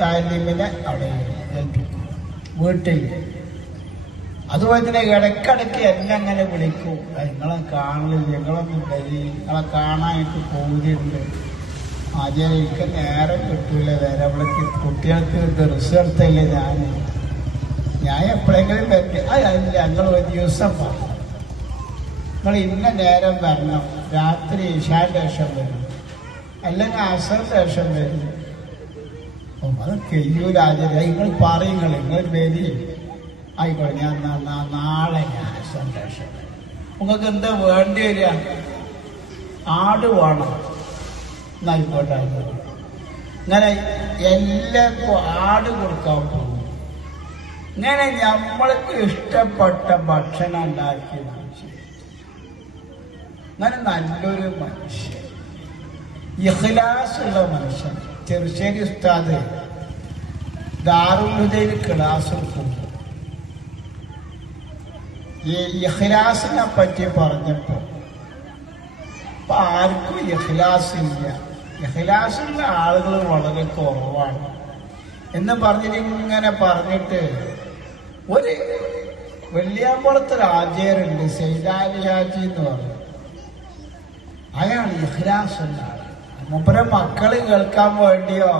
താലീമിനെ അവിടെ ഏൽപ്പിക്കും വീട്ടിൽ. അതുപോലെ തന്നെ ഇടയ്ക്കിടയ്ക്ക് എന്നെ അങ്ങനെ വിളിക്കും, നിങ്ങളെ കാണില്ല, നിങ്ങളൊന്നും നിങ്ങളെ കാണാനായിട്ട് പോകുന്നുണ്ട്. ആദ്യം എനിക്ക് നേരം കിട്ടൂല, വേറെ അവിടേക്ക് കുട്ടികൾക്ക് റിസൾട്ടല്ലേ ഞാൻ എപ്പോഴെങ്കിലും പറ്റും. അതില്ല, ഞങ്ങൾ ഒരു ദിവസം പറഞ്ഞു നിങ്ങൾ ഇന്ന നേരം വരണം, രാത്രി ഇശാന്റെ ശേഷം വരും, അല്ലെങ്കിൽ അസറിന്റെ ശേഷം വരും. അത് കഴിയൂലാചാര്യ, നിങ്ങൾ പറയും, നിങ്ങൾ വരി ആയിക്കോട്ടെ, ഞാൻ നാളെ ഞാൻ അസറിന്റെ ശേഷം വരും. നിങ്ങൾക്ക് എന്താ വേണ്ടി വരിക? ആട് വേണം, എന്നായിക്കോട്ടെ ആയിക്കോട്ടെ. ഇങ്ങനെ എല്ലാവർക്കും ആട് കൊടുക്കാൻ പോകും. ഇങ്ങനെ നമ്മൾക്ക് ഇഷ്ടപ്പെട്ട ഭക്ഷണം ഉണ്ടാക്കി മനുഷ്യൻ, അങ്ങനെ നല്ലൊരു മനുഷ്യൻ, ഇഖ്ലാസുള്ള മനുഷ്യൻ. ചെറുശ്ശേരി ഉസ്താദ് ദാറുൽ ഹുദയിൽ ക്ലാസ് എടുക്കുമ്പോൾ ഈ ഇഖ്ലാസിനെ പറ്റി പറഞ്ഞപ്പോ ആർക്കും ഇഖ്ലാസ് ഇല്ല, ഇഖ്ലാസുള്ള ആളുകൾ വളരെ കുറവാണ് എന്ന് പറഞ്ഞിട്ട് ഇങ്ങനെ പറഞ്ഞിട്ട് ഒരു വെള്ളിയാമ്പളത്തെ ആചാര്യണ്ട് സൈദാലി ഹാജി എന്ന് പറഞ്ഞു. അയാൾ ഇഖ്ലാസുള്ള ആൾ. മൂപ്പരെ മക്കള് കേൾക്കാൻ വേണ്ടിയോ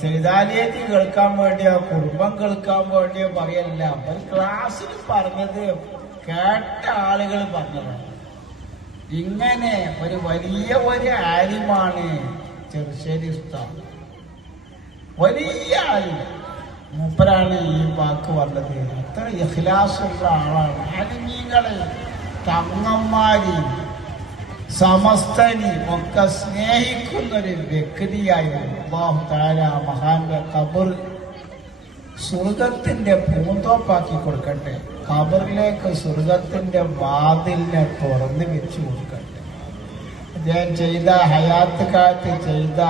സൈദാലിയാറ്റി കേൾക്കാൻ വേണ്ടിയോ കുടുംബം കേൾക്കാൻ വേണ്ടിയോ പറയല്ല, അവർ ക്ലാസ്സിൽ പറഞ്ഞത് കേട്ട ആളുകൾ പറഞ്ഞതാണ്. ഇങ്ങനെ ഒരു വലിയ ഒരു ആലിമാണ് ചെറുശ്ശേരി ഉസ്താദ്, വലിയ ആള്. മൂപ്പരാണ് ഈ വാക്ക് പറഞ്ഞത്. അത്ര ഇഖ്ലാസുള്ള ആളാണ്. ആലിമീങ്ങള് തങ്ങന്മാരി സമസ്തനി ഒക്കെ സ്നേഹിക്കുന്നൊരു വ്യക്തിയായിരുന്നു. അല്ലാഹു തആല മഹാന്റെ ഖബർ സ്വർഗത്തിന്റെ പൂന്തോപ്പാക്കി കൊടുക്കട്ടെ, ഖബറിലേക്ക് സ്വർഗത്തിന്റെ വാതിലിനെ തുറന്നു വെച്ചു കൊടുക്കട്ടെ. അദ്ദേഹം ചെയ്ത ഹയാത്ത് കാലത്ത് ചെയ്ത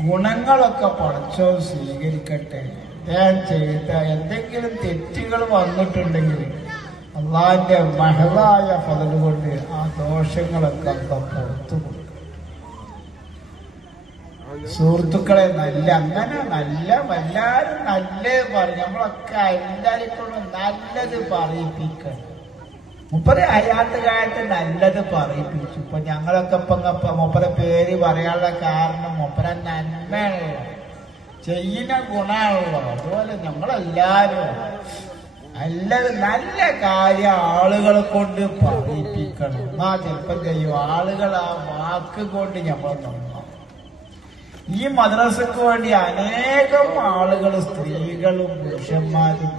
ഗുണങ്ങളൊക്കെ പടച്ചോ സ്വീകരിക്കട്ടെ. അദ്ദേഹം ചെയ്ത എന്തെങ്കിലും തെറ്റുകൾ വന്നിട്ടുണ്ടെങ്കിൽ അള്ളാഹിന്റെ മഹളായ ഫള് കൊണ്ട് ആ ദോഷങ്ങളൊക്കെ പുറത്തു കൊടുക്കും. സുഹൃത്തുക്കളെ, അങ്ങനെ എല്ലാവരും നല്ലത് പറയും. നമ്മളൊക്കെ എല്ലാവരും കൊണ്ടും നല്ലത് പറയിപ്പിക്കണം. മുപ്പത് ഹയാത്ത് കാലത്ത് നല്ലത് പറയിപ്പിച്ചു. ഇപ്പൊ ഞങ്ങളൊക്കെ മുപ്പര പേര് പറയാനുള്ള കാരണം മുപ്പര നന്മയാണല്ലോ, ചെയ്യുന്ന ഗുണമാണല്ലോ. അതുപോലെ നമ്മളെല്ലാരും നല്ല കാര്യം ആളുകളെ കൊണ്ട് പറയിപ്പിക്കണം. എന്നാ ചിലപ്പം ചെയ്യും ആളുകൾ ആ വാക്ക് കൊണ്ട് നമ്മൾ നന്നാവും. ഈ മദ്രസക്ക് വേണ്ടി അനേകം ആളുകൾ, സ്ത്രീകളും പുരുഷന്മാരും